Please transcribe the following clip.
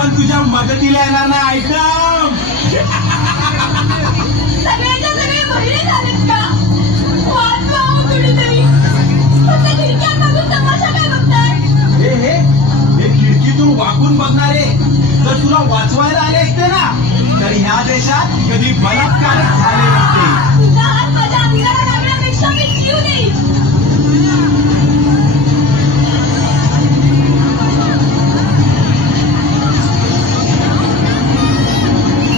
पण तुझ्या मदतीला येणार नाही आयटम. सगळ्याच्या सगळे बहिणी झालेत का? वाचवा हो कुणीतरी. फक्त खिडक्यात बघून तमाशा काय बघताय? हे खिडकीतून वाकून बघणारे जर तुला वाचवायला आले असते ना तर ह्या देशात कधी बलात्कार